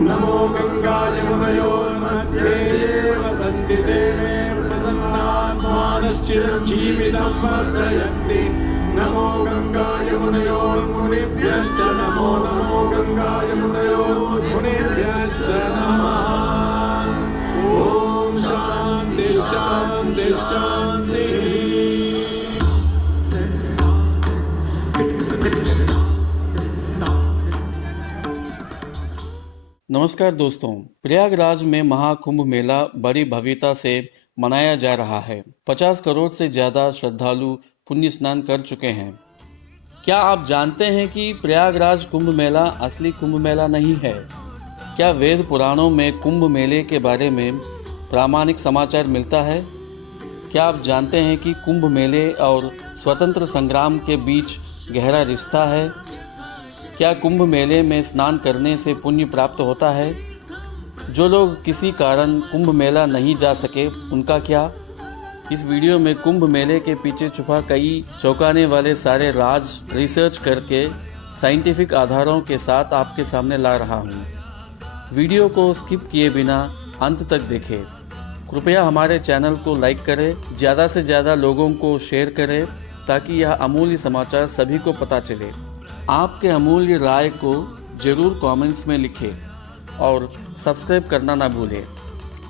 नमो गंगा यमुनयोर्मध्ये वसन्ति ते मे प्रसन्नात्मानश्चिरञ्जीवितं वर्धयन्ति। नमो गंगा यमुनयोर्मुनिभ्यश्च नमो नमो गंगा यमुनयोर्मुनिभ्यश्च नमः। ओम शांति शांति शांति। नमस्कार दोस्तों, प्रयागराज में महाकुंभ मेला बड़ी भव्यता से मनाया जा रहा है। 50 करोड़ से ज्यादा श्रद्धालु पुण्य स्नान कर चुके हैं। क्या आप जानते हैं कि प्रयागराज कुंभ मेला असली कुंभ मेला नहीं है? क्या वेद पुराणों में कुंभ मेले के बारे में प्रामाणिक समाचार मिलता है? क्या आप जानते हैं कि कुंभ मेले और स्वतंत्र संग्राम के बीच गहरा रिश्ता है? क्या कुंभ मेले में स्नान करने से पुण्य प्राप्त होता है? जो लोग किसी कारण कुंभ मेला नहीं जा सके उनका क्या? इस वीडियो में कुंभ मेले के पीछे छुपा कई चौंकाने वाले सारे राज रिसर्च करके साइंटिफिक आधारों के साथ आपके सामने ला रहा हूँ। वीडियो को स्किप किए बिना अंत तक देखें। कृपया हमारे चैनल को लाइक करें, ज़्यादा से ज़्यादा लोगों को शेयर करें ताकि यह अमूल्य समाचार सभी को पता चले। आपके अमूल्य राय को जरूर कमेंट्स में लिखें और सब्सक्राइब करना ना भूलें।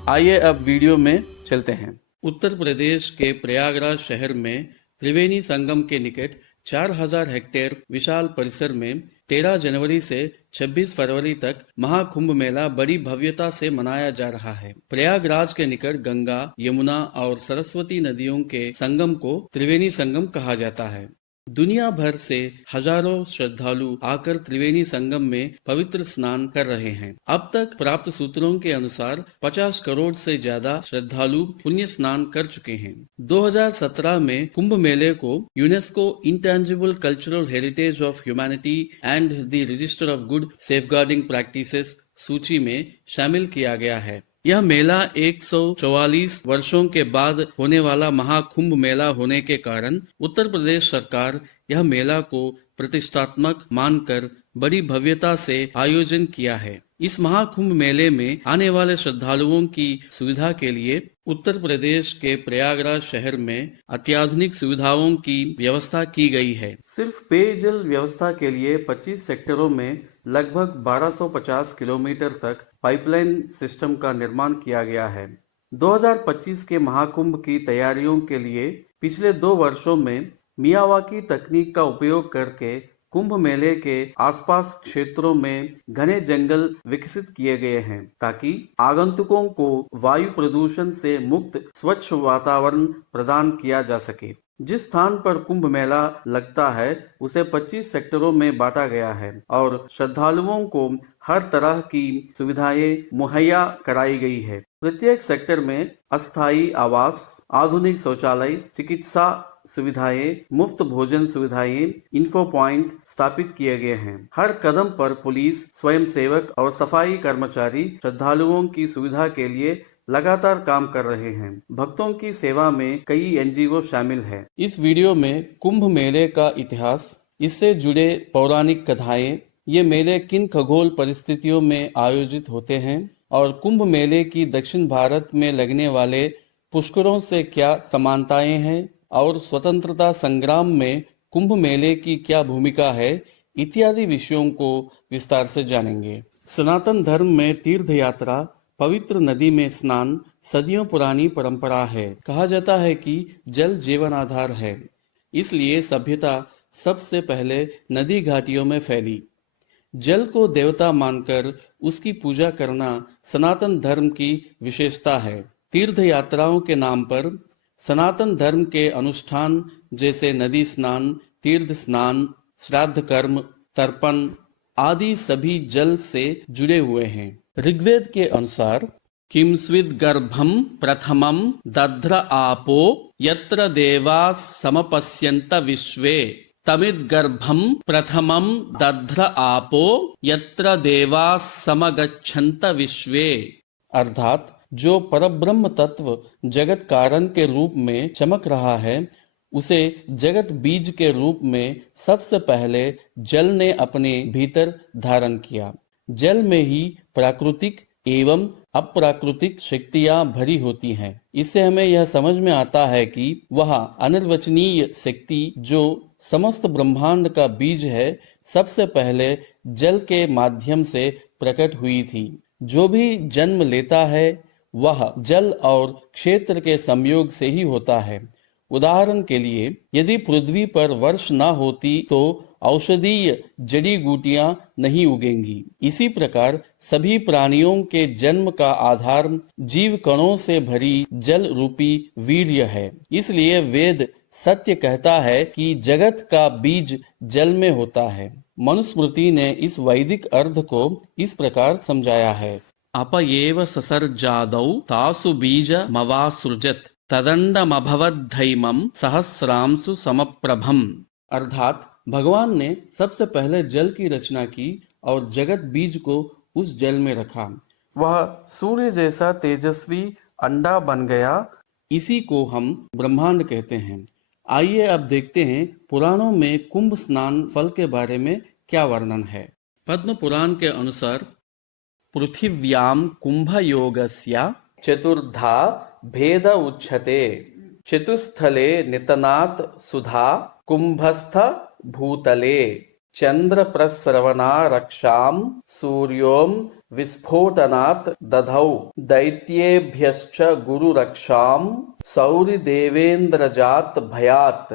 आइए अब वीडियो में चलते हैं। उत्तर प्रदेश के प्रयागराज शहर में त्रिवेणी संगम के निकट 4000 हेक्टेयर विशाल परिसर में 13 जनवरी से 26 फरवरी तक महाकुंभ मेला बड़ी भव्यता से मनाया जा रहा है। प्रयागराज के निकट गंगा, यमुना और सरस्वती नदियों के संगम को त्रिवेणी संगम कहा जाता है। दुनिया भर से हजारों श्रद्धालु आकर त्रिवेणी संगम में पवित्र स्नान कर रहे हैं। अब तक प्राप्त सूत्रों के अनुसार 50 करोड़ से ज्यादा श्रद्धालु पुण्य स्नान कर चुके हैं। 2017 में कुंभ मेले को UNESCO intangible cultural heritage of humanity and the register of good safeguarding practices सूची में शामिल किया गया है। यह मेला 144 वर्षों के बाद होने वाला महाकुंभ मेला होने के कारण उत्तर प्रदेश सरकार यह मेला को प्रतिष्ठात्मक मानकर बड़ी भव्यता से आयोजन किया है। इस महाकुंभ मेले में आने वाले श्रद्धालुओं की सुविधा के लिए उत्तर प्रदेश के प्रयागराज शहर में अत्याधुनिक सुविधाओं की व्यवस्था की गई है। सिर्फ पेयजल व्यवस्था के लिए 25 सेक्टरों में लगभग 1250 किलोमीटर तक पाइपलाइन सिस्टम का निर्माण किया गया है। 2025 के महाकुंभ की तैयारियों के लिए पिछले 2 वर्षों में मियावाकी तकनीक का उपयोग करके कुंभ मेले के आसपास क्षेत्रों में घने जंगल विकसित किए गए हैं ताकि आगंतुकों को वायु प्रदूषण से मुक्त स्वच्छ वातावरण प्रदान किया जा सके। जिस स्थान पर कुंभ मेला लगता है उसे 25 सेक्टरों में बांटा गया है और श्रद्धालुओं को हर तरह की सुविधाएं मुहैया कराई गई है। प्रत्येक सेक्टर में अस्थायी आवास, आधुनिक शौचालय, चिकित्सा सुविधाएं, मुफ्त भोजन सुविधाएं, इंफो पॉइंट स्थापित किए गए हैं। हर कदम पर पुलिस, स्वयंसेवक और सफाई कर्मचारी श्रद्धालुओं की सुविधा के लिए लगातार काम कर रहे हैं। भक्तों की सेवा में कई एनजीओ शामिल हैं। इस वीडियो में कुंभ मेले का इतिहास, इससे जुड़े पौराणिक कथाएं, ये मेले किन खगोल परिस्थितियों में आयोजित होते हैं और कुंभ मेले की दक्षिण भारत में लगने वाले पुष्करों से क्या समानताएं हैं और स्वतंत्रता संग्राम में कुंभ मेले की क्या भूमिका है, इत्यादि विषयों को विस्तार से जानेंगे। सनातन धर्म में तीर्थ यात्रा, पवित्र नदी में स्नान सदियों पुरानी परंपरा है। कहा जाता है कि जल जीवन आधार है, इसलिए सभ्यता सबसे पहले नदी घाटियों में फैली। जल को देवता मानकर उसकी पूजा करना सनातन धर्म की विशेषता है। तीर्थ यात्राओं के नाम पर सनातन धर्म के अनुष्ठान जैसे नदी स्नान, तीर्थ स्नान, श्राद्ध कर्म, तर्पण आदि सभी जल से जुड़े हुए हैं। ऋग्वेद के अनुसार किम स्विद गर्भम प्रथमम दध्र आपो यत्र देवा समपश्यन्त विश्वे तमिद गर्भम प्रथमम दध्र आपो यत्र देवा समगच्छन्त विश्वे। अर्थात जो परब्रह्म तत्व जगत कारण के रूप में चमक रहा है उसे जगत बीज के रूप में सबसे पहले जल ने अपने भीतर धारण किया। जल में ही प्राकृतिक एवं अप्राकृतिक शक्तियां भरी होती हैं। इससे हमें यह समझ में आता है कि वह अनिर्वचनीय शक्ति जो समस्त ब्रह्मांड का बीज है, सबसे पहले जल के माध्यम से प्रकट हुई थी। जो भी जन्म लेता है वह जल और क्षेत्र के संयोग से ही होता है। उदाहरण के लिए, यदि पृथ्वी पर वर्ष न होती तो औषधीय जड़ी बूटियां नहीं उगेंगी। इसी प्रकार सभी प्राणियों के जन्म का आधार जीव कणों से भरी जल रूपी वीर्य है। इसलिए वेद सत्य कहता है कि जगत का बीज जल में होता है। मनुस्मृति ने इस वैदिक अर्थ को इस प्रकार समझाया है। अपयेव ससर्जादौ तासु बीज मवासृजत तदंडमभवद्धैमं सहस्रांशु समप्रभम। अर्थात भगवान ने सबसे पहले जल की रचना की और जगत बीज को उस जल में रखा। वह सूर्य जैसा तेजस्वी अंडा बन गया। इसी को हम ब्रह्मांड कहते हैं। आइए अब देखते हैं पुराणों में कुंभ स्नान फल के बारे में क्या वर्णन है। पद्म पुराण के अनुसार पृथिव्याम कुंभ योगस्य चतुर्धा भेद उच्यते। चतुस्थले नितनात् सुधा कुंभस्थ भूतले चंद्र प्रस्रवणा रक्षाम सूर्योम विस्फोटनात् दधौ दैत्येभ्यश्च गुरु रक्षाम सौर्य देवेंद्रजात भयात।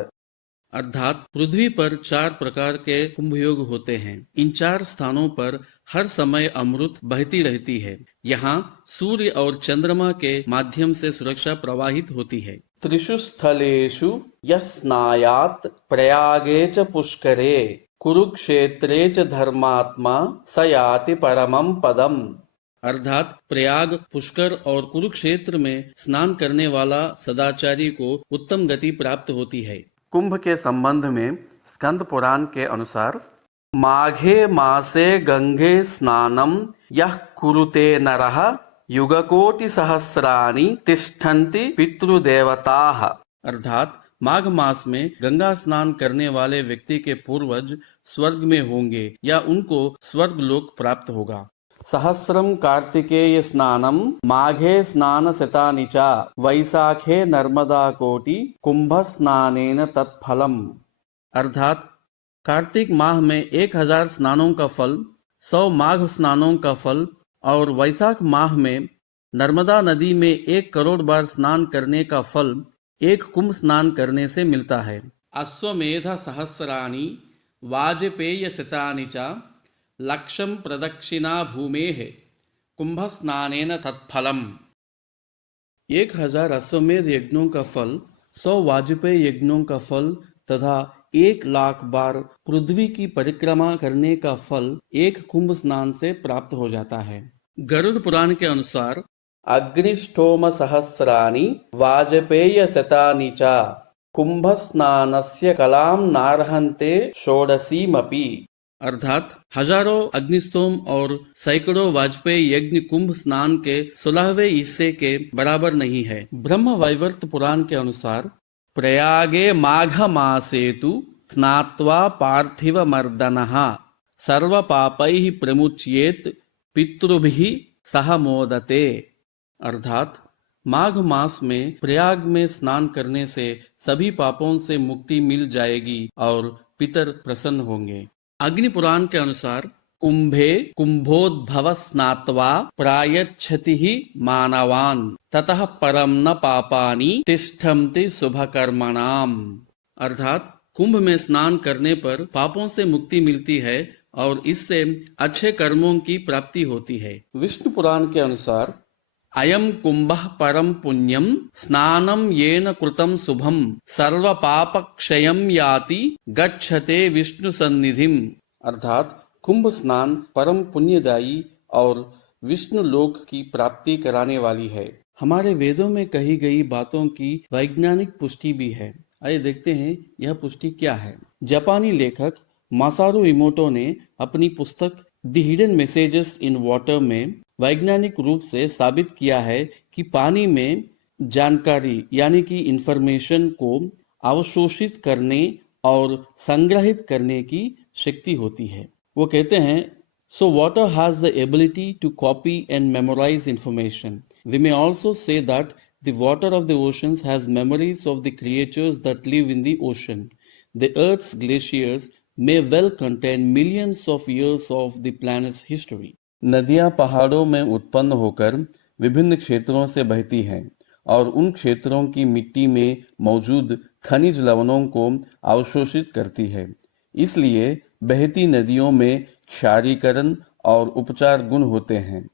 अर्थात पृथ्वी पर 4 प्रकार के कुंभ योग होते हैं। इन 4 स्थानों पर हर समय अमृत बहती रहती है। यहाँ सूर्य और चंद्रमा के माध्यम से सुरक्षा प्रवाहित होती है। त्रिषु स्थलेषु यः स्नायात् प्रयागे च पुष्करे कुरुक्षेत्रे च धर्मात्मा स याति परमं पदम। अर्थात प्रयाग, पुष्कर और कुरुक्षेत्र में स्नान करने वाला सदाचारी को उत्तम गति प्राप्त होती है। कुंभ के संबंध में स्कंद पुराण के अनुसार माघे मासे गंगे स्नानम यः कुरुते नरः युगकोटि सहस्राणि तिष्ठन्ति पितृदेवताः। अर्थात माघ मास में गंगा स्नान करने वाले व्यक्ति के पूर्वज स्वर्ग में होंगे या उनको स्वर्ग लोक प्राप्त होगा। सहस्रम कार्तिकेय स्नानम माघे स्नान शतानि च वैशाखे नर्मदा कोटि कुंभ स्नानेन तत्फलम। अर्थात कार्तिक माह में 1000 स्नानों का फल, 100 माघ स्नानों का फल और वैशाख माह में नर्मदा नदी में 1 करोड़ बार स्नान करने का फल एक कुंभ स्नान करने से मिलता है। अश्वमेध सहस्राणि वाजपेय शतानि च लक्षं प्रदक्षिणा भूमेः कुंभ स्नानेन तत्फलम। 1000 अश्वमेध यज्ञों का फल, 100 वाजपेय यज्ञों का फल तथा 1,00,000 बार पृथ्वी की परिक्रमा करने का फल एक कुंभ स्नान से प्राप्त हो जाता है। गरुड़ पुराण के अनुसार अग्निष्टोम सहस्राणि वाजपेय शतानि च कुंभ स्नानस्य कलाम नार्हन्ते षोडशीमपि। अर्थात हजारों अग्निस्तोम और सैकड़ों वाजपेयी यज्ञ कुंभ स्नान के 16वें हिस्से के बराबर नहीं है। ब्रह्म वैवर्त पुराण के अनुसार प्रयागे माघ मासे तु स्नात्वा पार्थिव मर्दनः सर्व पापैः प्रमुच्येत पितृभिः सह मोदते। अर्थात माघ मास में प्रयाग में स्नान करने से सभी पापों से मुक्ति मिल जाएगी और पितर प्रसन्न होंगे। अग्नि पुराण के अनुसार कुंभे कुंभोद्भव स्नात्वा प्रायच्छति ही मानवान ततः परम न पापानि तिष्ठन्ति शुभकर्मणाम। अर्थात कुंभ में स्नान करने पर पापों से मुक्ति मिलती है और इससे अच्छे कर्मों की प्राप्ति होती है। विष्णु पुराण के अनुसार अयम कुंभः परम पुण्यम स्नानम येन कृतं शुभम सर्व पाप क्षयम याति गच्छते विष्णु सन्निधिम। अर्थात कुंभ स्नान परम पुण्यदायी और विष्णु लोक की प्राप्ति कराने वाली है। हमारे वेदों में कही गई बातों की वैज्ञानिक पुष्टि भी है। आइए देखते हैं यह पुष्टि क्या है। जापानी लेखक मासारू इमोटो ने अपनी पुस्तक the hidden messages in water में वैज्ञानिक रूप से साबित किया है कि पानी में जानकारी यानी कि इंफॉर्मेशन को अवशोषित करने और संग्रहित करने की शक्ति होती है। वो कहते हैं So water has the ability to copy and memorize information. We may also say that the water of the oceans has memories of the creatures that live in the ocean. The Earth's glaciers may well contain millions of years of the planet's history. नदियां पहाड़ों में उत्पन्न होकर विभिन्न क्षेत्रों से बहती हैं और उन क्षेत्रों की मिट्टी में मौजूद खनिज लवणों को अवशोषित करती है। इसलिए बहती नदियों में क्षारीकरण और उपचार गुण होते हैं।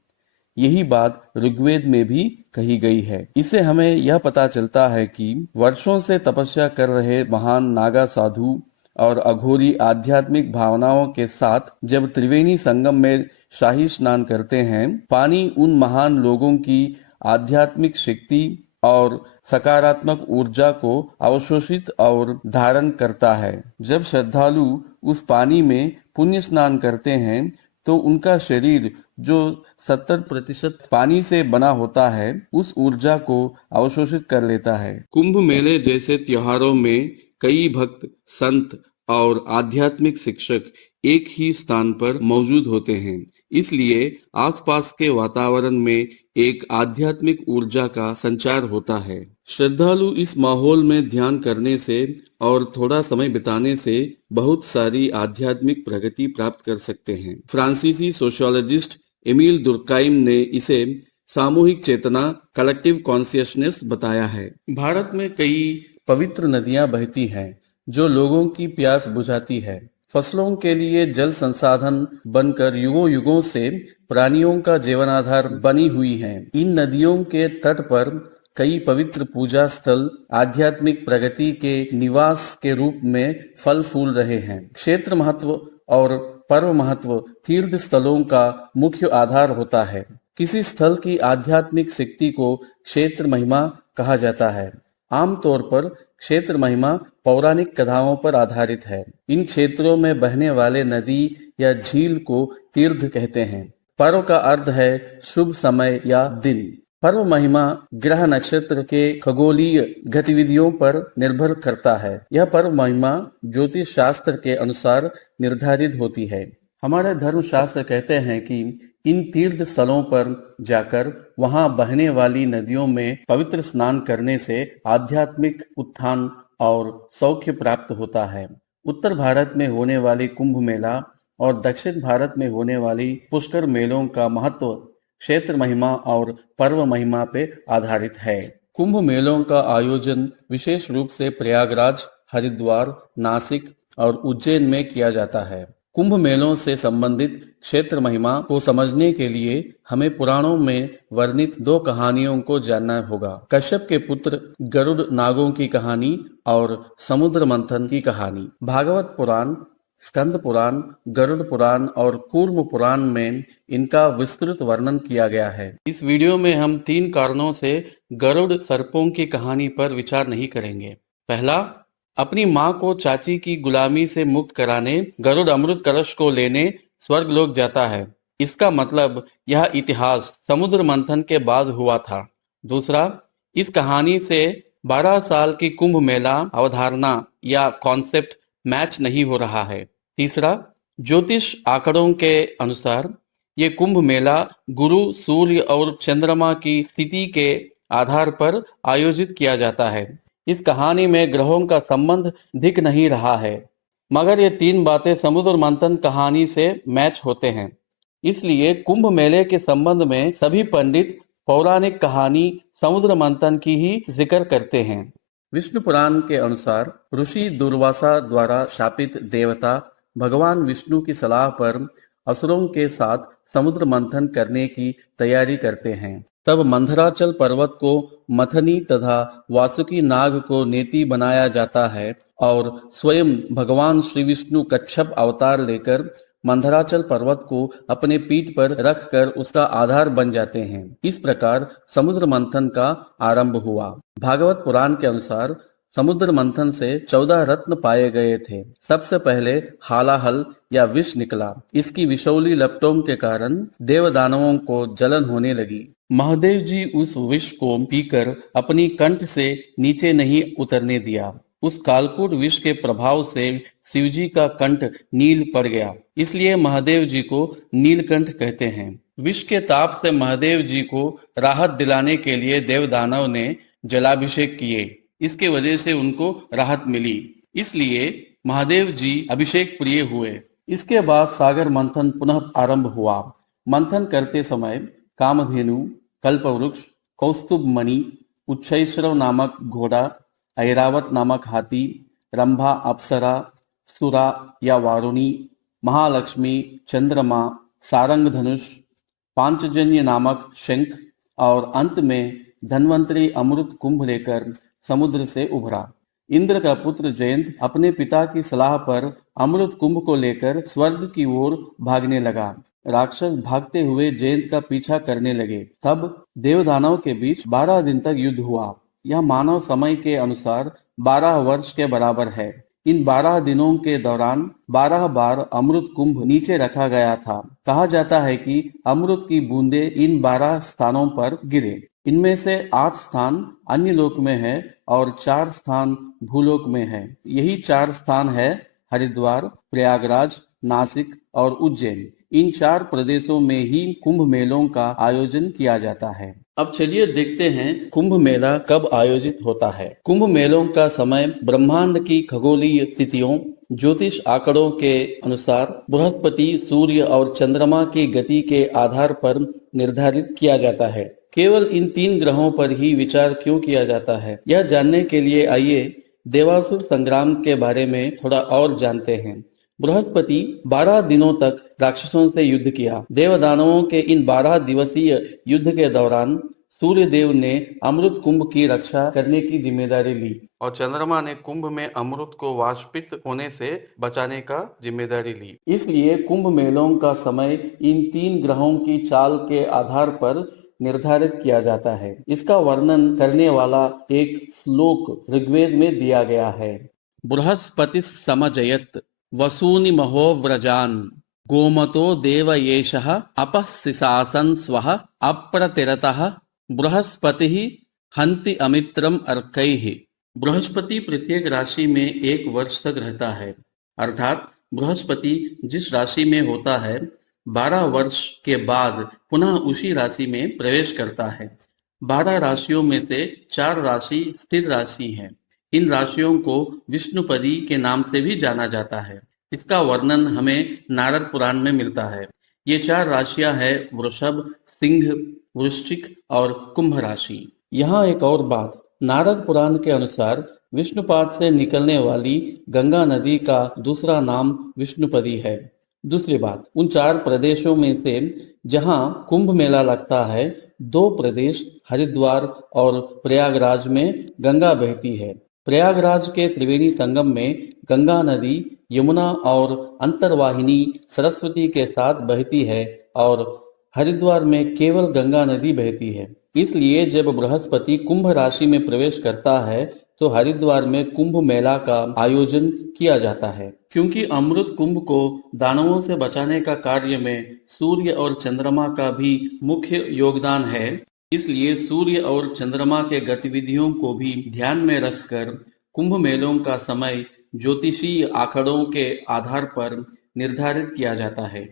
यही बात ऋग्वेद में भी कही गई है। इससे हमें यह पता चलता है कि वर्षों से तपस्या कर रहे महान नागा साधु और अघोरी आध्यात्मिक भावनाओं के साथ जब त्रिवेणी संगम में शाही स्नान करते हैं, पानी उन महान लोगों की आध्यात्मिक शक्ति और सकारात्मक ऊर्जा को अवशोषित और धारण करता है। जब श्रद्धालु उस पानी में पुण्य स्नान करते हैं तो उनका शरीर जो 70% पानी से बना होता है उस ऊर्जा को अवशोषित कर लेता है। कुंभ मेले जैसे त्योहारों में कई भक्त, संत और आध्यात्मिक शिक्षक एक ही स्थान पर मौजूद होते हैं। इसलिए आसपास के वातावरण में एक आध्यात्मिक ऊर्जा का संचार होता है। श्रद्धालु इस माहौल में ध्यान करने से और थोड़ा समय बिताने से बहुत सारी आध्यात्मिक प्रगति प्राप्त कर सकते हैं। फ्रांसीसी सोशियोलॉजिस्ट एमिल दुर्काइम ने इसे सामूहिक चेतना, कलेक्टिव कॉन्शियसनेस बताया है। भारत में कई पवित्र नदियां बहती हैं जो लोगों की प्यास बुझाती है। फसलों के लिए जल संसाधन बनकर युगों युगों से प्राणियों का जीवनाधार बनी हुई हैं। इन नदियों के तट पर कई पवित्र पूजा स्थल आध्यात्मिक प्रगति के निवास के रूप में फल फूल रहे हैं। क्षेत्र महत्व और पर्व महत्व तीर्थ स्थलों का मुख्य आधार होता है। किसी स्थल की आध्यात्मिक शक्ति को क्षेत्र महिमा कहा जाता है। आमतौर पर क्षेत्र महिमा पौराणिक कथाओं पर आधारित है। इन क्षेत्रों में बहने वाले नदी या झील को तीर्थ कहते हैं। पर्व का अर्थ है शुभ समय या दिन। पर्व महिमा ग्रह नक्षत्र के खगोलीय गतिविधियों पर निर्भर करता है। यह पर्व महिमा ज्योतिष शास्त्र के अनुसार निर्धारित होती है। हमारे धर्म शास्त्र कहते हैं कि इन तीर्थ स्थलों पर जाकर वहां बहने वाली नदियों में पवित्र स्नान करने से आध्यात्मिक उत्थान और सौख्य प्राप्त होता है। उत्तर भारत में होने वाली कुंभ मेला और दक्षिण भारत में होने वाली पुष्कर मेलों का महत्व क्षेत्र महिमा और पर्व महिमा पे आधारित है। कुंभ मेलों का आयोजन विशेष रूप से प्रयागराज, हरिद्वार, नासिक और उज्जैन में किया जाता है। कुंभ मेलों से संबंधित क्षेत्र महिमा को समझने के लिए हमें पुराणों में वर्णित दो कहानियों को जानना होगा। कश्यप के पुत्र गरुड़ नागों की कहानी और समुद्र मंथन की कहानी। भागवत पुराण, स्कंद पुराण, गरुड़ पुराण और कूर्म पुराण में इनका विस्तृत वर्णन किया गया है। इस वीडियो में हम 3 कारणों से गरुड़ सर्पों की कहानी पर विचार नहीं करेंगे। पहला, अपनी मां को चाची की गुलामी से मुक्त कराने गरुड़ अमृत कलश को लेने स्वर्गलोक जाता है। इसका मतलब यह इतिहास समुद्र मंथन के बाद हुआ था। दूसरा, इस कहानी से 12 साल की कुंभ मेला अवधारणा या कॉन्सेप्ट मैच नहीं हो रहा है। तीसरा, ज्योतिष आंकड़ों के अनुसार ये कुंभ मेला गुरु, सूर्य और चंद्रमा की स्थिति के आधार पर आयोजित किया जाता है। इस कहानी में ग्रहों का संबंध दिख नहीं रहा है, मगर ये 3 बातें समुद्र मंथन कहानी से मैच होते हैं। इसलिए कुंभ मेले के संबंध में सभी पंडित पौराणिक कहानी समुद्र मंथन की ही जिक्र करते हैं। विष्णु पुराण के अनुसार ऋषि दुर्वासा द्वारा शापित देवता भगवान विष्णु की सलाह पर असुरों के साथ समुद्र मंथन करने की तैयारी करते हैं। तब मंदराचल पर्वत को मथनी तथा वासुकी नाग को नेति बनाया जाता है और स्वयं भगवान श्री विष्णु कच्छप अवतार लेकर मंदराचल पर्वत को अपने पीठ पर रखकर उसका आधार बन जाते हैं। इस प्रकार समुद्र मंथन का आरंभ हुआ। भागवत पुराण के अनुसार समुद्र मंथन से 14 रत्न पाए गए थे। सबसे पहले हालाहल या विष निकला। इसकी विषौली लपटों के कारण देवदानवों को जलन होने लगी। महादेव जी उस विष को पीकर अपनी कंठ से नीचे नहीं उतरने दिया। उस कालकूट विष के प्रभाव से शिवजी का कंठ नील पड़ गया, इसलिए महादेव जी को नीलकंठ कहते हैं। विष के ताप से महादेव जी को राहत दिलाने के लिए देव दानव ने जलाभिषेक किए, इसके वजह से उनको राहत मिली, इसलिए महादेव जी अभिषेक प्रिय हुए। इसके बाद सागर मंथन पुनः आरंभ हुआ। मंथन करते समय कामधेनु, कल्पवृक्ष, कौस्तुभ मणि, उच्छैश्रव नामक घोड़ा, ऐरावत नामक हाथी, रंभा अप्सरा, सुरा या वारुणी, महालक्ष्मी, चंद्रमा, सारंग धनुष, पांचजन्य नामक शंख और अंत में धन्वंतरी अमृत कुंभ लेकर समुद्र से उभरा। इंद्र का पुत्र जयंत अपने पिता की सलाह पर अमृत कुंभ को लेकर स्वर्ग की ओर भागने लगा। राक्षस भागते हुए जयंत का पीछा करने लगे। तब देवदानव के बीच 12 दिन तक युद्ध हुआ। यह मानव समय के अनुसार 12 वर्ष के बराबर है। इन 12 दिनों के दौरान 12 बार अमृत कुंभ नीचे रखा गया था। कहा जाता है कि अमृत की बूंदें इन 12 स्थानों पर गिरे। इनमें से 8 स्थान अन्य लोक में है और 4 स्थान भूलोक में है। यही 4 स्थान है हरिद्वार, प्रयागराज, नासिक और उज्जैन। इन 4 प्रदेशों में ही कुंभ मेलों का आयोजन किया जाता है। अब चलिए देखते हैं कुंभ मेला कब आयोजित होता है। कुंभ मेलों का समय ब्रह्मांड की खगोलीय तिथियों, ज्योतिष आंकड़ों के अनुसार बृहस्पति, सूर्य और चंद्रमा की गति के आधार पर निर्धारित किया जाता है। केवल इन 3 ग्रहों पर ही विचार क्यों किया जाता है, यह जानने के लिए आइए देवासुर संग्राम के बारे में थोड़ा और जानते हैं। बृहस्पति 12 दिनों तक राक्षसों से युद्ध किया। देवदानवों के इन 12 दिवसीय युद्ध के दौरान सूर्य देव ने अमृत कुंभ की रक्षा करने की जिम्मेदारी ली और चंद्रमा ने कुंभ में अमृत को वाष्पित होने से बचाने का जिम्मेदारी ली। इसलिए कुंभ मेलों का समय इन 3 ग्रहों की चाल के आधार पर निर्धारित किया जाता है। इसका वर्णन करने वाला एक श्लोक ऋग्वेद में दिया गया है। बृहस्पति समजयत वसूनि महोव्रजान गोमतो देव येषः अपःसिसासन् स्वः अप्रतिरतः बृहस्पतिः हन्ति अमित्रम अर्कैः। बृहस्पति प्रत्येक राशि में 1 वर्ष तक रहता है, अर्थात बृहस्पति जिस राशि में होता है 12 वर्ष के बाद पुनः उसी राशि में प्रवेश करता है। 12 राशियों में से 4 राशि स्थिर राशि हैं। इन राशियों को विष्णुपदी के नाम से भी जाना जाता है। इसका वर्णन हमें नारद पुराण में मिलता है। ये 4 राशियां हैं वृषभ, सिंह, वृश्चिक और कुंभ राशि। यहाँ एक और बात, नारद पुराण के अनुसार विष्णुपाद से निकलने वाली गंगा नदी का दूसरा नाम विष्णुपदी है। दूसरी बात, उन 4 प्रदेशों में से जहाँ कुंभ मेला लगता है 2 प्रदेश हरिद्वार और प्रयागराज में गंगा बहती है। प्रयागराज के त्रिवेणी संगम में गंगा नदी यमुना और अंतर्वाहिनी सरस्वती के साथ बहती है और हरिद्वार में केवल गंगा नदी बहती है। इसलिए जब बृहस्पति कुंभ राशि में प्रवेश करता है तो हरिद्वार में कुंभ मेला का आयोजन किया जाता है। क्योंकि अमृत कुंभ को दानवों से बचाने का कार्य में सूर्य और चंद्रमा का भी मुख्य योगदान है, इसलिए सूर्य और चंद्रमा के गतिविधियों को भी ध्यान में रखकर कुंभ मेलों का समय ज्योतिषीय आंकड़ों के आधार पर निर्धारित किया जाता है।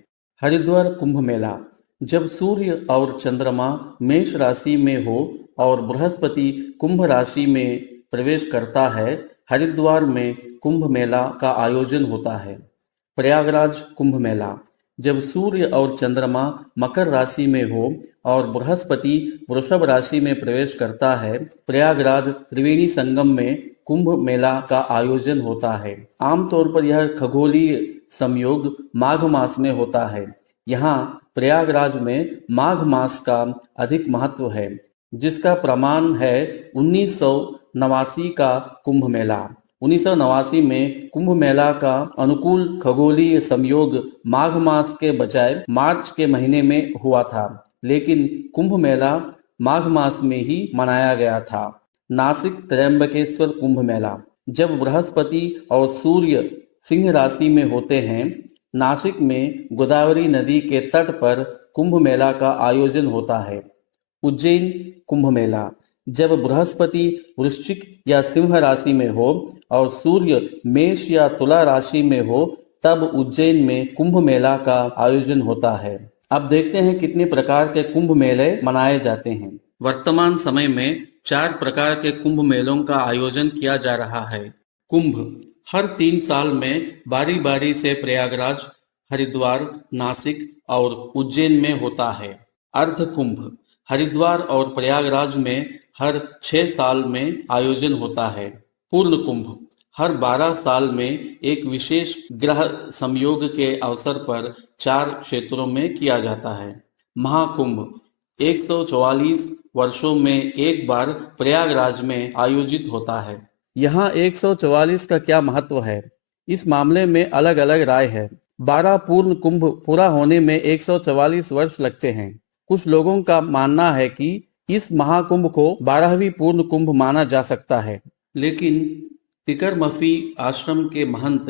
हरिद्वार कुंभ मेला, जब सूर्य और चंद्रमा मेष राशि में हो और बृहस्पति कुंभ राशि में प्रवेश करता है, हरिद्वार में कुंभ मेला का आयोजन होता है। प्रयागराज कुंभ मेला, जब सूर्य और चंद्रमा मकर राशि में हो और बृहस्पति वृषभ राशि में प्रवेश करता है, प्रयागराज त्रिवेणी संगम में कुंभ मेला का आयोजन होता है। आमतौर पर यह खगोलीय संयोग माघ मास में होता है। यहाँ प्रयागराज में माघ मास का अधिक महत्व है, जिसका प्रमाण है 1989 का कुंभ मेला। 1989 में कुंभ मेला का अनुकूल खगोलीय संयोग माघ मास के बजाय मार्च के महीने में हुआ था, लेकिन कुंभ मेला माघ मास में ही मनाया गया था। नासिक त्र्यंबकेश्वर कुंभ मेला, जब बृहस्पति और सूर्य सिंह राशि में होते हैं, नासिक में गोदावरी नदी के तट पर कुंभ मेला का आयोजन होता है। उज्जैन कुंभ मेला, जब बृहस्पति वृश्चिक या सिंह राशि में हो और सूर्य मेष या तुला राशि में हो तब उज्जैन में कुंभ मेला का आयोजन होता है। अब देखते हैं कितने प्रकार के कुंभ मेले मनाए जाते हैं। वर्तमान समय में 4 प्रकार के कुंभ मेलों का आयोजन किया जा रहा है। कुंभ हर 3 साल में बारी बारी से प्रयागराज, हरिद्वार, नासिक और उज्जैन में होता है। अर्ध कुंभ हरिद्वार और प्रयागराज में हर 6 साल में आयोजन होता है। पूर्ण कुंभ हर 12 साल में एक विशेष ग्रह संयोग के अवसर पर 4 क्षेत्रों में किया जाता है। महाकुंभ 144 वर्षों में एक बार प्रयागराज में आयोजित होता है। यहाँ 144 का क्या महत्व है, इस मामले में अलग अलग राय है। 12 पूर्ण कुंभ पूरा होने में 144 वर्ष लगते हैं। कुछ लोगों का मानना है कि इस महाकुंभ को 12वीं पूर्ण कुंभ माना जा सकता है, लेकिन तिकरमफी आश्रम के महंत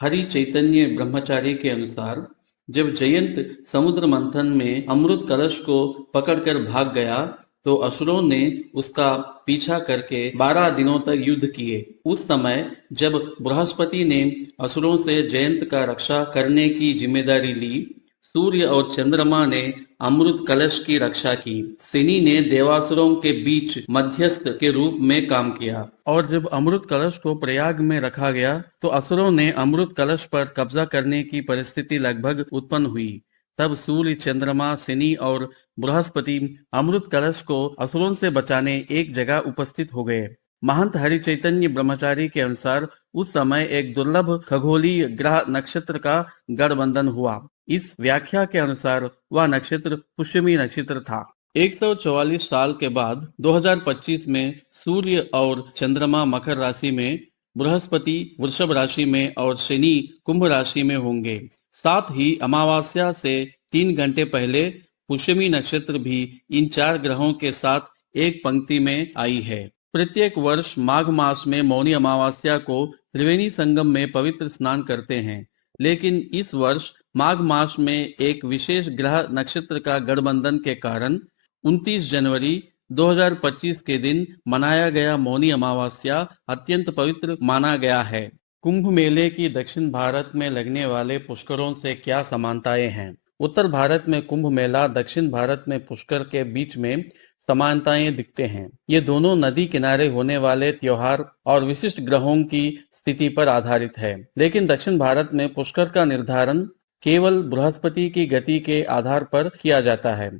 हरि चैतन्य ब्रह्मचारी के अनुसार जब जयंत समुद्र मंथन में अमृत कलश को पकड़कर भाग गया तो असुरों ने उसका पीछा करके 12 दिनों तक युद्ध किए। उस समय जब बृहस्पति ने असुरों से जयंत का रक्षा करने की जिम्मेदारी ली, सूर्य और चंद्रमा ने अमृत कलश की रक्षा की। शनि ने देवासुरों के बीच मध्यस्थ के रूप में काम किया और जब अमृत कलश को प्रयाग में रखा गया तो असुरों ने अमृत कलश पर कब्जा करने की परिस्थिति लगभग उत्पन्न हुई। तब सूर्य, चंद्रमा, शनि और बृहस्पति अमृत कलश को असुरों से बचाने एक जगह उपस्थित हो गए। महंत हरि चैतन्य ब्रह्मचारी के अनुसार उस समय एक दुर्लभ खगोलीय ग्रह नक्षत्र का गठबंधन हुआ। इस व्याख्या के अनुसार वह नक्षत्र पुष्यमी नक्षत्र था। 144 साल के बाद 2025 में सूर्य और चंद्रमा मकर राशि में, बृहस्पति वृषभ राशि में और शनि कुंभ राशि में होंगे। साथ ही अमावस्या से 3 घंटे पहले पुष्यमी नक्षत्र भी इन 4 ग्रहों के साथ एक पंक्ति में आई है। प्रत्येक वर्ष माघ मास में मौनी अमावस्या को त्रिवेणी संगम में पवित्र स्नान करते हैं, लेकिन इस वर्ष माघ मास में एक विशेष ग्रह नक्षत्र का गठबंधन के कारण 29 जनवरी 2025 के दिन मनाया गया मौनी अमावस्या अत्यंत पवित्र माना गया है। कुंभ मेले की दक्षिण भारत में लगने वाले पुष्करों से क्या समानताएं हैं? उत्तर भारत में कुंभ मेला, दक्षिण भारत में पुष्कर के बीच में समानताएं दिखते हैं। ये दोनों नदी किनारे होने वाले त्योहार और विशिष्ट ग्रहों की स्थिति पर आधारित है, लेकिन दक्षिण भारत में पुष्कर का निर्धारण केवल बृहस्पति की गति के आधार पर किया जाता है।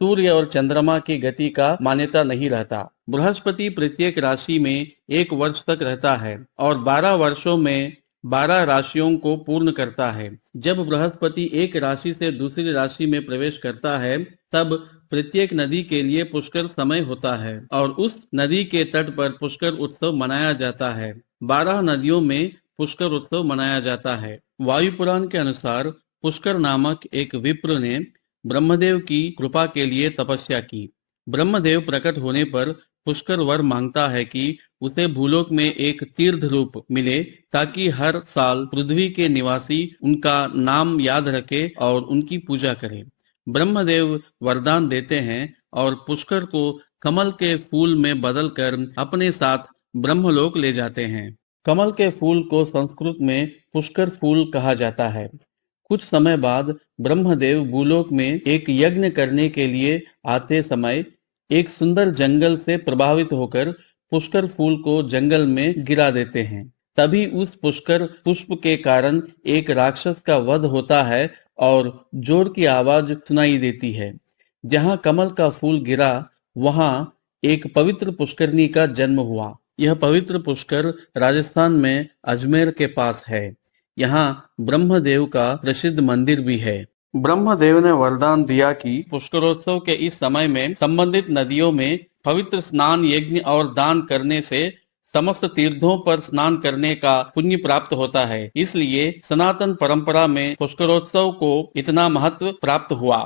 सूर्य और चंद्रमा की गति का मान्यता नहीं रहता। बृहस्पति प्रत्येक राशि में 1 वर्ष तक रहता है और 12 वर्षों में 12 राशियों को पूर्ण करता है। जब बृहस्पति एक राशि से दूसरी राशि में प्रवेश करता है तब प्रत्येक नदी के लिए पुष्कर समय होता है और उस नदी के तट पर पुष्कर उत्सव मनाया जाता है। 12 नदियों में पुष्कर उत्सव मनाया जाता है। वायु पुराण के अनुसार पुष्कर नामक एक विप्र ने ब्रह्मदेव की कृपा के लिए तपस्या की। ब्रह्मदेव प्रकट होने पर पुष्कर वर मांगता है कि उसे भूलोक में एक तीर्थ रूप मिले ताकि हर साल पृथ्वी के निवासी उनका नाम याद रखे और उनकी पूजा करें। ब्रह्मदेव वरदान देते हैं और पुष्कर को कमल के फूल में बदलकर अपने साथ ब्रह्मलोक ले जाते हैं। कमल के फूल को संस्कृत में पुष्कर फूल कहा जाता है। कुछ समय बाद ब्रह्मदेव भूलोक में एक यज्ञ करने के लिए आते समय एक सुंदर जंगल से प्रभावित होकर पुष्कर फूल को जंगल में गिरा देते हैं। तभी उस पुष्कर पुष्प के कारण एक राक्षस का वध होता है और जोर की आवाज सुनाई देती है। जहां कमल का फूल गिरा वहां एक पवित्र पुष्करनी का जन्म हुआ। यह पवित्र पुष्कर राजस्थान में अजमेर के पास है। यहाँ ब्रह्मदेव का प्रसिद्ध मंदिर भी है। ब्रह्मदेव ने वरदान दिया कि पुष्करोत्सव के इस समय में संबंधित नदियों में पवित्र स्नान, यज्ञ और दान करने से समस्त तीर्थों पर स्नान करने का पुण्य प्राप्त होता है। इसलिए सनातन परंपरा में पुष्करोत्सव को इतना महत्व प्राप्त हुआ।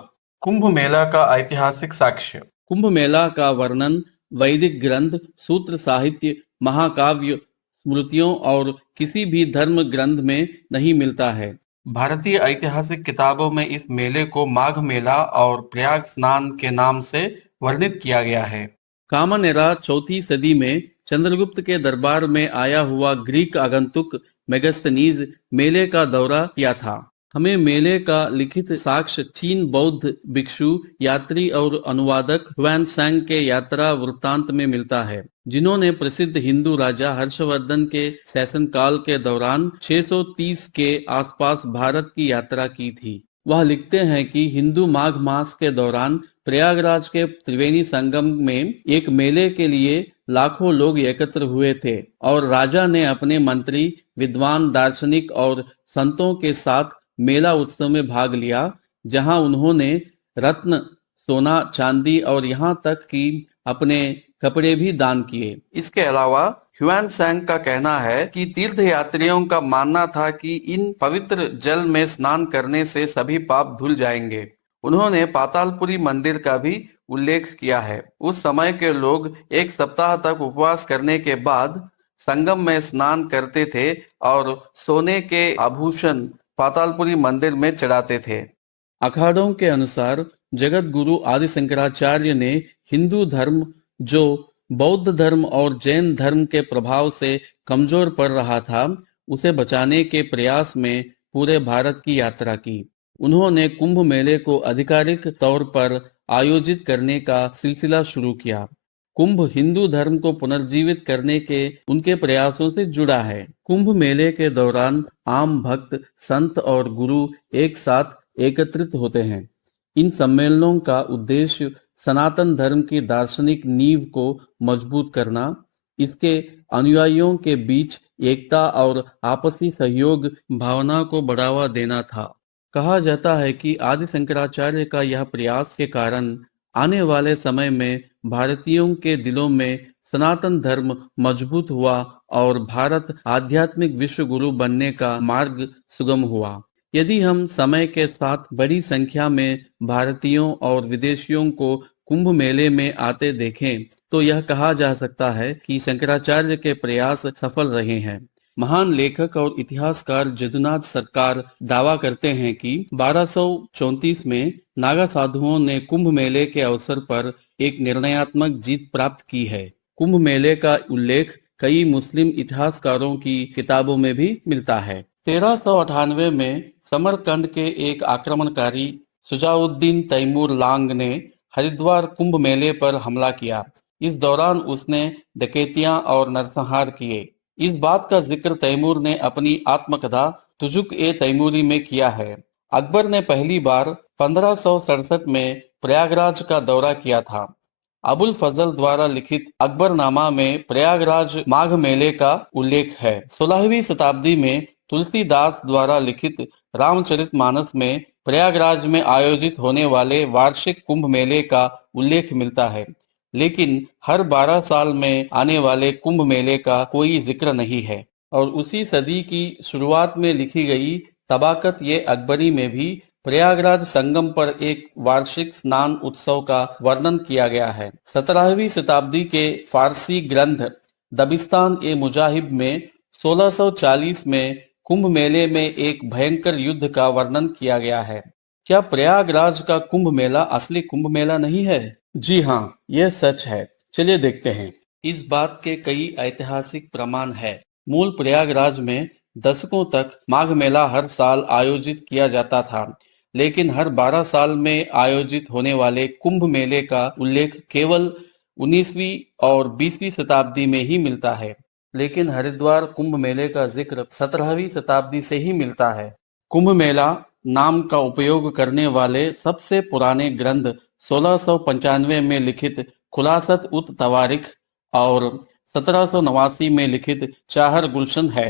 कुंभ मेला का ऐतिहासिक साक्ष्य। कुंभ मेला का वर्णन वैदिक ग्रंथ, सूत्र साहित्य, महाकाव्य, स्मृतियों और किसी भी धर्म ग्रंथ में नहीं मिलता है। भारतीय ऐतिहासिक किताबों में इस मेले को माघ मेला और प्रयाग स्नान के नाम से वर्णित किया गया है। कॉमन एरा चौथी सदी में चंद्रगुप्त के दरबार में आया हुआ ग्रीक आगंतुक मेगस्थनीज मेले का दौरा किया था। हमें मेले का लिखित साक्ष्य चीन बौद्ध भिक्षु यात्री और अनुवादक ह्वेनसांग के यात्रा वृत्तांत में मिलता है, जिन्होंने प्रसिद्ध हिंदू राजा हर्षवर्धन के शासनकाल के दौरान 630 के आसपास भारत की यात्रा की थी। वह लिखते हैं कि हिंदू माघ मास के दौरान प्रयागराज के त्रिवेणी संगम में एक मेले के लिए लाखों लोग एकत्र हुए थे और राजा ने अपने मंत्री, विद्वान, दार्शनिक और संतों के साथ मेला उत्सव में भाग लिया, जहां उन्होंने रत्न, सोना, चांदी और यहां तक कि अपने कपड़े भी दान किए। इसके अलावा ह्वेनसांग का कहना है कि तीर्थ यात्रियों का मानना था कि इन पवित्र जल में स्नान करने से सभी पाप धुल जाएंगे। उन्होंने पातालपुरी मंदिर का भी उल्लेख किया है। उस समय के लोग एक सप्ताह तक उपवास करने के बाद संगम में स्नान करते थे और सोने के आभूषण पातालपुरी मंदिर में चढ़ाते थे। अखाड़ों के अनुसार जगत गुरु आदि शंकराचार्य ने हिंदू धर्म, जो बौद्ध धर्म और जैन धर्म के प्रभाव से कमजोर पड़ रहा था, उसे बचाने के प्रयास में पूरे भारत की यात्रा की। उन्होंने कुंभ मेले को आधिकारिक तौर पर आयोजित करने का सिलसिला शुरू किया। कुंभ हिंदू धर्म को पुनर्जीवित करने के उनके प्रयासों से जुड़ा है। कुंभ मेले के दौरान आम भक्त, संत और गुरु एक साथ एकत्रित होते हैं। इन सम्मेलनों का उद्देश्य सनातन धर्म की दार्शनिक नींव को मजबूत करना, इसके अनुयायियों के बीच एकता और आपसी सहयोग भावना को बढ़ावा देना था। कहा जाता है कि आदि शंकराचार्य का यह प्रयास के कारण आने वाले समय में भारतीयों के दिलों में सनातन धर्म मजबूत हुआ और भारत आध्यात्मिक विश्व गुरु बनने का मार्ग सुगम हुआ। यदि हम समय के साथ बड़ी संख्या में भारतीयों और विदेशियों को कुंभ मेले में आते देखें, तो यह कहा जा सकता है कि शंकराचार्य के प्रयास सफल रहे हैं। महान लेखक और इतिहासकार जदुनाथ सरकार दावा करते हैं कि 1234 में नागा साधुओं ने कुंभ मेले के अवसर पर एक निर्णयात्मक जीत प्राप्त की है। कुंभ मेले का उल्लेख कई मुस्लिम इतिहासकारों की किताबों में भी मिलता है। 1398 में समरकंद के एक आक्रमणकारी शुजाउद्दीन तैमूर लांग ने हरिद्वार कुंभ मेले पर हमला किया। इस दौरान उसने डकैतियां और नरसंहार किए। इस बात का जिक्र तैमूर ने अपनी आत्मकथा तुजुक-ए-तैमूरी में किया है। अकबर ने पहली बार 1567 में प्रयागराज का दौरा किया था। अबुल फजल द्वारा लिखित अकबरनामा में प्रयागराज माघ मेले का उल्लेख है। 16वीं शताब्दी में तुलसीदास द्वारा लिखित रामचरितमानस में प्रयागराज में आयोजित होने वाले वार्षिक कुंभ मेले का उल्लेख मिलता है, लेकिन हर 12 साल में आने वाले कुंभ मेले का कोई जिक्र नहीं है। और उसी सदी की शुरुआत में लिखी गई तबाकत-ए-अकबरी में भी प्रयागराज संगम पर एक वार्षिक स्नान उत्सव का वर्णन किया गया है। 17वीं शताब्दी के फारसी ग्रंथ दबिस्तान-ए-मुजाहिब में 1640 में कुंभ मेले में एक भयंकर युद्ध का वर्णन किया गया है। क्या प्रयागराज का कुंभ मेला असली कुंभ मेला नहीं है? जी हाँ, यह सच है। चलिए देखते हैं। इस बात के कई ऐतिहासिक प्रमाण है। मूल प्रयागराज में दशकों तक माघ मेला हर साल आयोजित किया जाता था, लेकिन हर 12 साल में आयोजित होने वाले कुंभ मेले का उल्लेख केवल 19वीं और 20वीं शताब्दी में ही मिलता है। लेकिन हरिद्वार कुंभ मेले का जिक्र 17वीं शताब्दी से ही मिलता है। कुंभ मेला नाम का उपयोग करने वाले सबसे पुराने ग्रंथ 1695 में लिखित खुलासत उत तवारिख और 1789 में लिखित चाहर गुलशन है।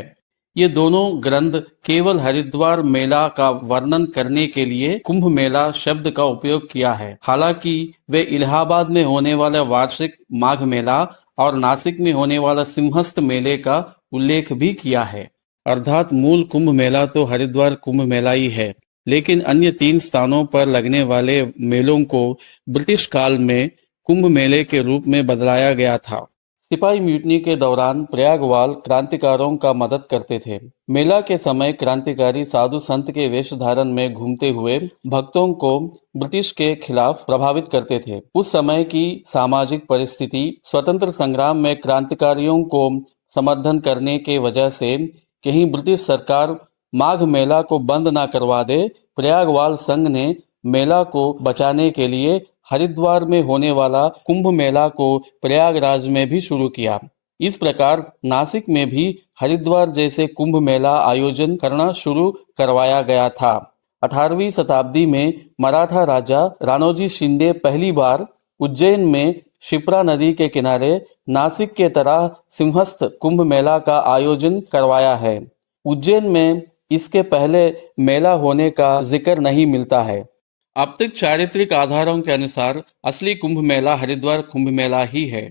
ये दोनों ग्रंथ केवल हरिद्वार मेला का वर्णन करने के लिए कुंभ मेला शब्द का उपयोग किया है। हालांकि वे इलाहाबाद में होने वाला वार्षिक माघ मेला और नासिक में होने वाला सिंहस्थ मेले का उल्लेख भी किया है। अर्थात मूल कुंभ मेला तो हरिद्वार कुंभ मेला ही है, लेकिन अन्य 3 स्थानों पर लगने वाले मेलों को ब्रिटिश काल में कुंभ मेले के रूप में बदलाया गया था। सिपाही म्यूटनी के दौरान प्रयागवाल क्रांतिकारों का मदद करते थे। मेला के समय क्रांतिकारी साधु संत के वेश धारण में घूमते हुए भक्तों को ब्रिटिश के खिलाफ प्रभावित करते थे। उस समय की सामाजिक परिस्थिति स्वतंत्र संग्राम में क्रांतिकारियों को समर्थन करने के वजह से कहीं ब्रिटिश सरकार माघ मेला को बंद न करवा दे, प्रयागवाल संघ ने मेला को बचाने के लिए हरिद्वार में होने वाला कुंभ मेला को प्रयागराज में भी शुरू किया। इस प्रकार नासिक में भी हरिद्वार जैसे कुंभ मेला आयोजन करना शुरू करवाया गया था। 18वीं शताब्दी में मराठा राजा राणोजी शिंदे पहली बार उज्जैन में शिप्रा नदी के किनारे नासिक के तरह सिंहस्थ कुंभ मेला का आयोजन करवाया है। उज्जैन में इसके पहले मेला होने का जिक्र नहीं मिलता है। अब तक चारित्रिक आधारों के अनुसार असली कुंभ मेला हरिद्वार कुंभ मेला ही है।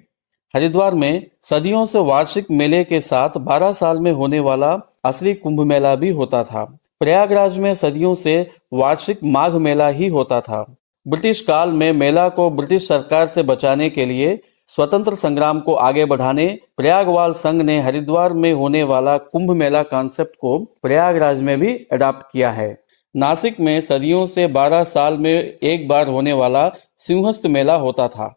हरिद्वार में सदियों से वार्षिक मेले के साथ 12 साल में होने वाला असली कुंभ मेला भी होता था। प्रयागराज में सदियों से वार्षिक माघ मेला ही होता था। ब्रिटिश काल में मेला को ब्रिटिश सरकार से बचाने के लिए स्वतंत्र संग्राम को आगे बढ़ाने प्रयागवाल संघ ने हरिद्वार में होने वाला कुंभ मेला कॉन्सेप्ट को प्रयागराज में भी अडॉप्ट किया है। नासिक में सदियों से 12 साल में एक बार होने वाला सिंहस्थ मेला होता था।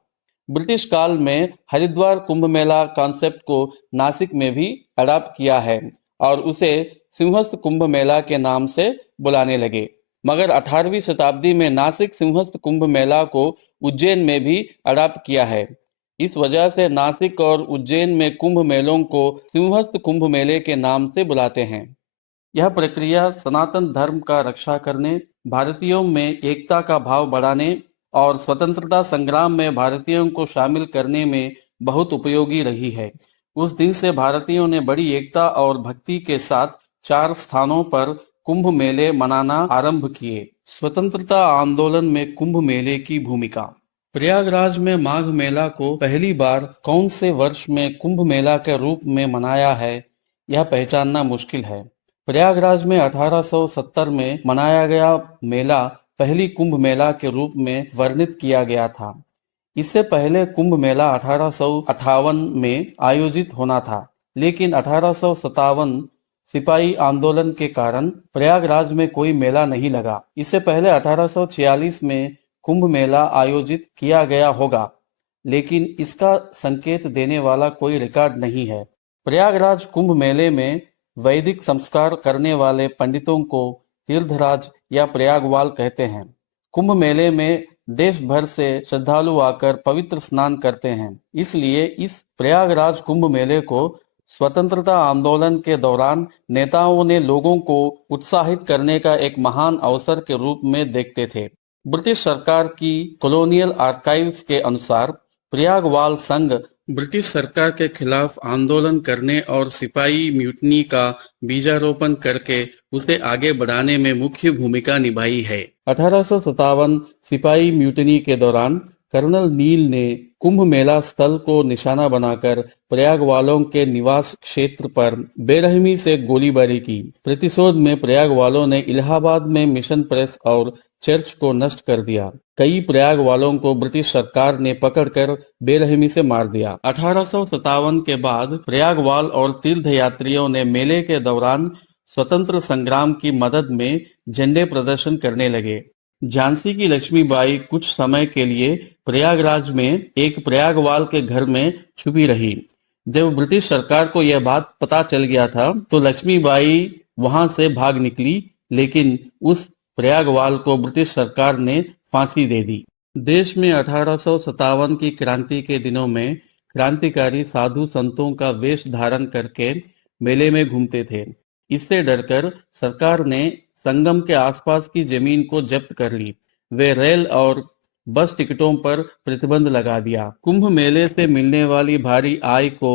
ब्रिटिश काल में हरिद्वार कुंभ मेला कॉन्सेप्ट को नासिक में भी अडॉप्ट किया है और उसे सिंहस्थ कुंभ मेला के नाम से बुलाने लगे। मगर 18वीं शताब्दी में नासिक सिंहस्थ कुंभ मेला को उज्जैन में भी अडॉप्ट किया है। इस वजह से नासिक और उज्जैन में कुंभ मेलों को सिंहस्थ कुंभ मेले के नाम से बुलाते हैं। यह प्रक्रिया सनातन धर्म का रक्षा करने, भारतीयों में एकता का भाव बढ़ाने और स्वतंत्रता संग्राम में भारतीयों को शामिल करने में बहुत उपयोगी रही है। उस दिन से भारतीयों ने बड़ी एकता और भक्ति के साथ 4 स्थानों पर कुंभ मेले मनाना आरंभ किए। स्वतंत्रता आंदोलन में कुंभ मेले की भूमिका। प्रयागराज में माघ मेला को पहली बार कौन से वर्ष में कुंभ मेला के रूप में मनाया है, यह पहचानना मुश्किल है। प्रयागराज में 1870 में मनाया गया मेला पहली कुंभ मेला के रूप में वर्णित किया गया था। इससे पहले कुंभ मेला 1858 में आयोजित होना था, लेकिन 1857 सिपाही आंदोलन के कारण प्रयागराज में कोई मेला नहीं लगा। इससे पहले 1846 में कुंभ मेला आयोजित किया गया होगा, लेकिन इसका संकेत देने वाला कोई रिकॉर्ड नहीं है। प्रयागराज कुंभ मेले में वैदिक संस्कार करने वाले पंडितों को तीर्थराज या प्रयागवाल कहते हैं। कुंभ मेले में देश भर से श्रद्धालु आकर पवित्र स्नान करते हैं, इसलिए इस प्रयागराज कुंभ मेले को स्वतंत्रता आंदोलन के दौरान नेताओं ने लोगों को उत्साहित करने का एक महान अवसर के रूप में देखते थे। ब्रिटिश सरकार की कॉलोनियल आर्काइव्स के अनुसार प्रयागवाल संघ ब्रिटिश सरकार के खिलाफ आंदोलन करने और सिपाही म्यूटनी का बीजारोपण करके उसे आगे बढ़ाने में मुख्य भूमिका निभाई है। 1857 सिपाही म्यूटनी के दौरान कर्नल नील ने कुंभ मेला स्थल को निशाना बनाकर प्रयागवालों के निवास क्षेत्र पर बेरहमी से गोलीबारी की। प्रतिशोध में प्रयागवालों ने इलाहाबाद में मिशन प्रेस और चर्च को नष्ट कर दिया। कई प्रयागवालों को ब्रिटिश सरकार ने पकड़कर बेरहमी से मार दिया। 1857 के बाद प्रयागवाल और तीर्थयात्रियों ने मेले के दौरान स्वतंत्र संग्राम की मदद में झंडे प्रदर्शन करने लगे। झांसी की लक्ष्मीबाई कुछ समय के लिए प्रयागराज में एक प्रयागवाल के घर में छुपी रही। जब ब्रिटिश सरकार को यह बात पता चल गया था तो लक्ष्मीबाई वहां से भाग निकली, लेकिन उस प्रयागवाल को ब्रिटिश सरकार ने फांसी दे दी। देश में 1857 की क्रांति के दिनों में क्रांतिकारी साधु संतों का वेश धारण करके मेले में घूमते थे। इससे डरकर सरकार ने संगम के आसपास की जमीन को जब्त कर ली। वे रेल और बस टिकटों पर प्रतिबंध लगा दिया। कुंभ मेले से मिलने वाली भारी आय को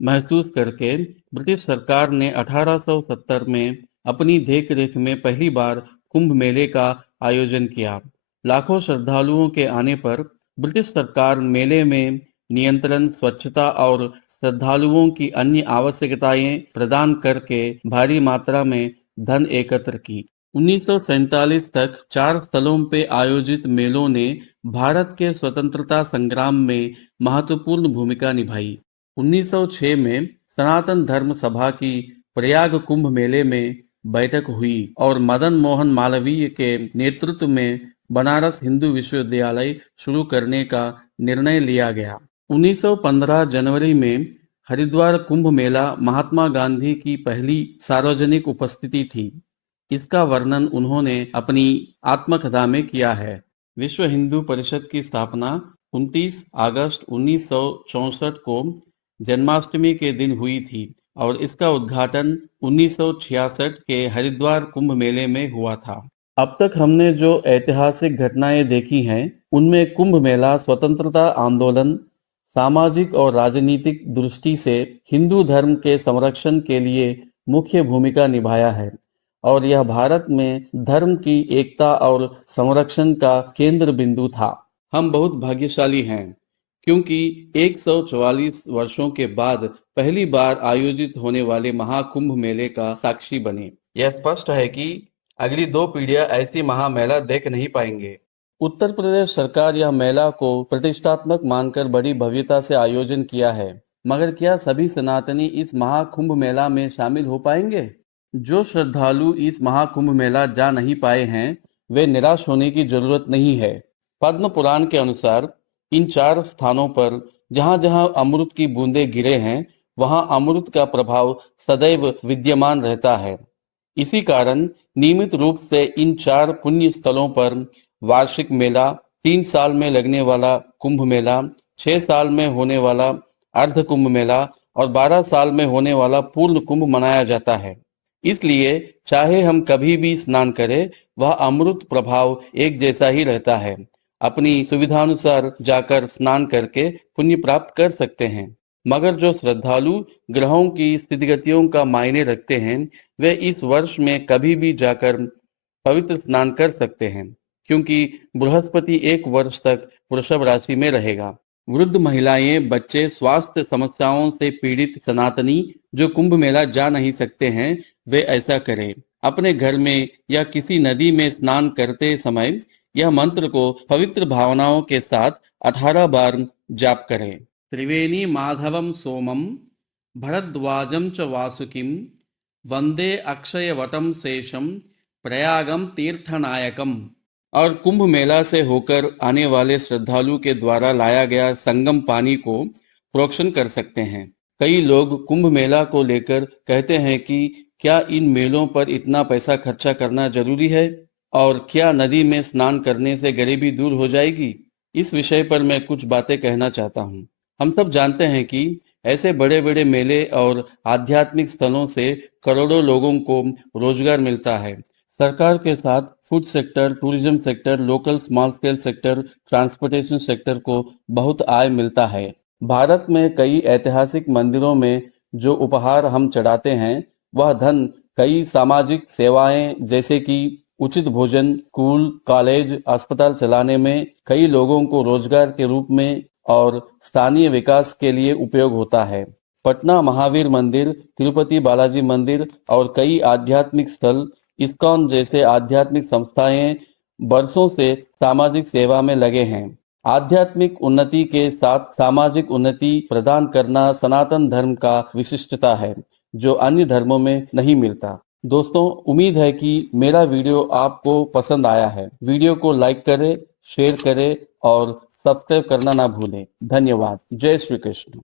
महसूस करके ब्रिटिश सरकार ने 1870 में अपनी देखरेख में पहली बार कुंभ मेले का आयोजन किया। लाखों श्रद्धालुओं के आने पर ब्रिटिश सरकार मेले में नियंत्रण, स्वच्छता और श्रद्धालुओं की अन्य आवश्यकताएं प्रदान करके भारी मात्रा में धन एकत्र की। 1947 तक 4 स्थलों पे आयोजित मेलों ने भारत के स्वतंत्रता संग्राम में महत्वपूर्ण भूमिका निभाई। 1906 में सनातन धर्म सभा की प्रयाग कुंभ मेले में बैठक हुई और मदन मोहन मालवीय के नेतृत्व में बनारस हिंदू विश्वविद्यालय शुरू करने का निर्णय लिया गया। 1915 जनवरी में हरिद्वार कुंभ मेला महात्मा गांधी की पहली सार्वजनिक उपस्थिति थी। इसका वर्णन उन्होंने अपनी आत्मकथा में किया है। विश्व हिंदू परिषद की स्थापना 29 अगस्त 1964 को जन्माष्टमी के दिन हुई थी और इसका उद्घाटन 1966 के हरिद्वार कुंभ मेले में हुआ था। अब तक हमने जो ऐतिहासिक घटनाएं देखी हैं, उनमें कुंभ मेला स्वतंत्रता आंदोलन, सामाजिक और राजनीतिक दृष्टि से हिंदू धर्म के संरक्षण के लिए मुख्य भूमिका निभाया है और यह भारत में धर्म की एकता और संरक्षण का केंद्र बिंदु था। हम बहुत भाग्यशाली हैं क्योंकि 144 वर्षों के बाद पहली बार आयोजित होने वाले महाकुंभ मेले का साक्षी बने। यह स्पष्ट है कि अगली 2 पीढ़ियां ऐसी महामेला देख नहीं पाएंगे। उत्तर प्रदेश सरकार यह मेला को प्रतिष्ठात्मक मानकर बड़ी भव्यता से आयोजन किया है, मगर क्या सभी सनातनी इस महाकुंभ मेला में शामिल हो पाएंगे? जो श्रद्धालु इस महाकुंभ मेला जा नहीं पाए हैं, वे निराश होने की जरूरत नहीं है। पद्म पुराण के अनुसार इन 4 स्थानों पर जहां जहां अमृत की बूंदें गिरे हैं, वहां अमृत का प्रभाव सदैव विद्यमान रहता है। इसी कारण नियमित रूप से इन 4 पुण्य स्थलों पर वार्षिक मेला, 3 साल में लगने वाला कुंभ मेला, 6 साल में होने वाला अर्ध कुंभ मेला और 12 साल में होने वाला पूर्ण कुंभ मनाया जाता है। इसलिए चाहे हम कभी भी स्नान करें, वह अमृत प्रभाव एक जैसा ही रहता है। अपनी सुविधानुसार जाकर स्नान करके पुण्य प्राप्त कर सकते हैं, मगर जो श्रद्धालु ग्रहों की स्थितिगतियों का मायने रखते हैं, वे इस वर्ष में कभी भी जाकर पवित्र स्नान कर सकते हैं, क्योंकि बृहस्पति 1 वर्ष तक वृषभ राशि में रहेगा। वृद्ध महिलाएं, बच्चे, स्वास्थ्य समस्याओं से पीड़ित सनातनी जो कुंभ मेला जा नहीं सकते हैं, वे ऐसा करें। अपने घर में या किसी नदी में स्नान करते समय यह मंत्र को पवित्र भावनाओं के साथ 18 बार जाप करें। त्रिवेणी माधवम सोमम भरद्वाजम च वासुकिम वंदे अक्षयवटम शेषम प्रयागम तीर्थनायकम। और कुंभ मेला से होकर आने वाले श्रद्धालु के द्वारा लाया गया संगम पानी को प्रोक्षण कर सकते हैं। कई लोग कुंभ मेला को लेकर कहते हैं कि क्या इन मेलों पर इतना पैसा खर्चा करना जरूरी है और क्या नदी में स्नान करने से गरीबी दूर हो जाएगी? इस विषय पर मैं कुछ बातें कहना चाहता हूँ। हम सब जानते हैं कि ऐसे बड़े बड़े मेले और आध्यात्मिक स्थलों से करोड़ों लोगों को रोजगार मिलता है। सरकार के साथ food sector, tourism sector, local small scale sector, transportation sector को बहुत आय मिलता है। भारत में कई ऐतिहासिक मंदिरों में जो उपहार हम चढ़ाते हैं, वह धन कई सामाजिक सेवाएं जैसे कि उचित भोजन, स्कूल, कॉलेज, अस्पताल चलाने में, कई लोगों को रोजगार के रूप में और स्थानीय विकास के लिए उपयोग होता है। पटना महावीर मंदिर, तिरुपति बालाजी मंदिर और कई आध्यात्मिक स्थल, इस्कॉन जैसे आध्यात्मिक संस्थाएं वर्षों से सामाजिक सेवा में लगे हैं। आध्यात्मिक उन्नति के साथ सामाजिक उन्नति प्रदान करना सनातन धर्म का विशिष्टता है, जो अन्य धर्मों में नहीं मिलता। दोस्तों, उम्मीद है कि मेरा वीडियो आपको पसंद आया है। वीडियो को लाइक करें, शेयर करें और सब्सक्राइब करना ना भूलें। धन्यवाद। जय श्री कृष्ण।